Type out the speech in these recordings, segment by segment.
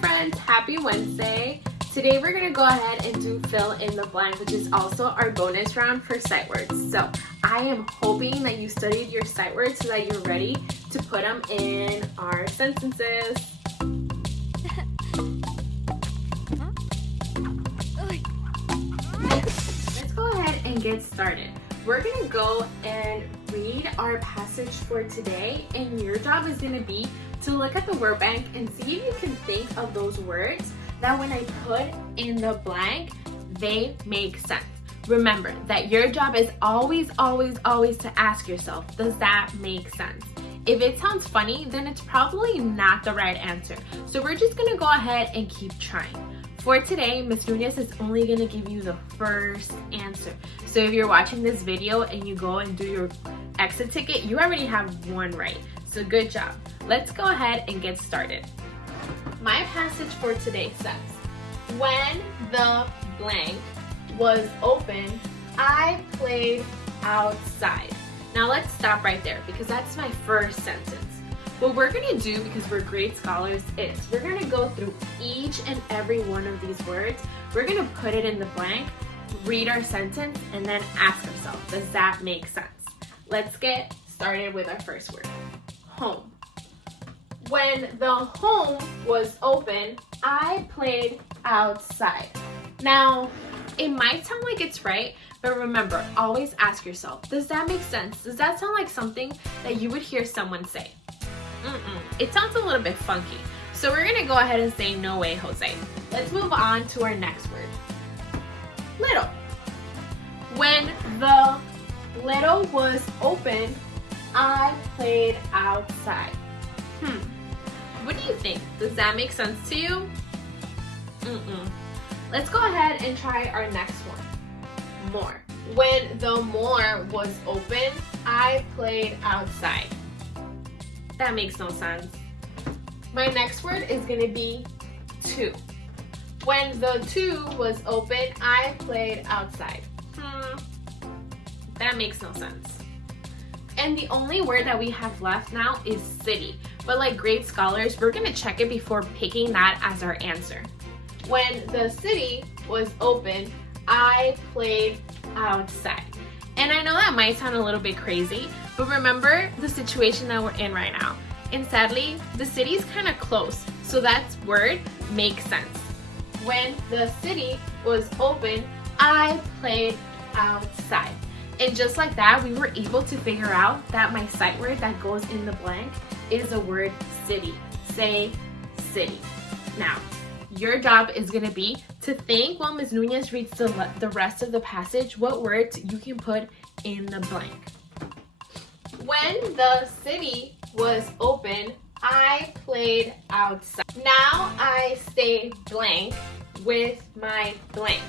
friends, happy Wednesday. Today we're going to go ahead and do fill in the blank, which is also our bonus round for sight words. So I am hoping that you studied your sight words so that you're ready to put them in our sentences. Let's go ahead and get started. We're going to go and read our passage for today, and your job is going to be to look at the word bank and see if you can think of those words that when I put in the blank, they make sense. Remember that your job is always to ask yourself, does that make sense? If it sounds funny, then it's probably not the right answer. So we're just going to go ahead and keep trying. For today, Ms. Nunez is only going to give you the first answer. So if you're watching this video and you go and do your exit ticket, you already have one right. So good job. Let's go ahead and get started. My passage for today says, when the blank was open, I played outside. Now let's stop right there because that's my first sentence. What we're going to do, because we're great scholars, is we're going to go through each and every one of these words. We're going to put it in the blank, read our sentence, and then ask ourselves, does that make sense? Let's get started with our first word, home. When the home was open, I played outside. Now, it might sound like it's right, but remember, always ask yourself, does that make sense? Does that sound like something that you would hear someone say? It sounds a little bit funky. So we're gonna go ahead and say, no way, Jose. Let's move on to our next word, little. When the little was open, I played outside. What do you think? Does that make sense to you? Let's go ahead and try our next one, more. When the more was open, I played outside. That makes no sense. My next word is gonna be two. When the two was open, I played outside. That makes no sense. And the only word that we have left now is city. But like great scholars, we're gonna check it before picking that as our answer. When the city was open, I played outside. And I know that might sound a little bit crazy, but remember the situation that we're in right now. And sadly, the city's kind of close, so that word makes sense. When the city was open, I played outside. And just like that, we were able to figure out that my sight word that goes in the blank is the word city. Say city. Now, your job is going to be to think while Ms. Nunez reads the rest of the passage what words you can put in the blank. When the city was open, I played outside. Now I stay blank with my blank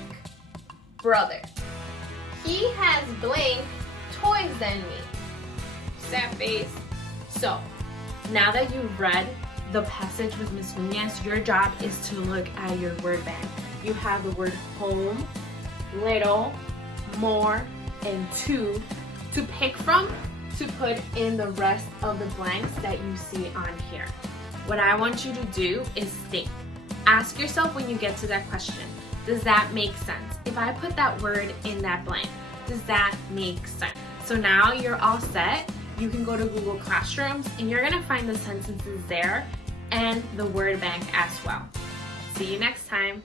brother. He has blank toys than me. Sad face. So, now that you've read the passage with Ms. Nunez, your job is to look at your word bank. You have the word home, little, more, and two to pick from to put in the rest of the blanks that you see on here. What I want you to do is think. Ask yourself when you get to that question, does that make sense? If I put that word in that blank, does that make sense? So now you're all set. You can go to Google Classrooms and you're gonna find the sentences there and the word bank as well. See you next time.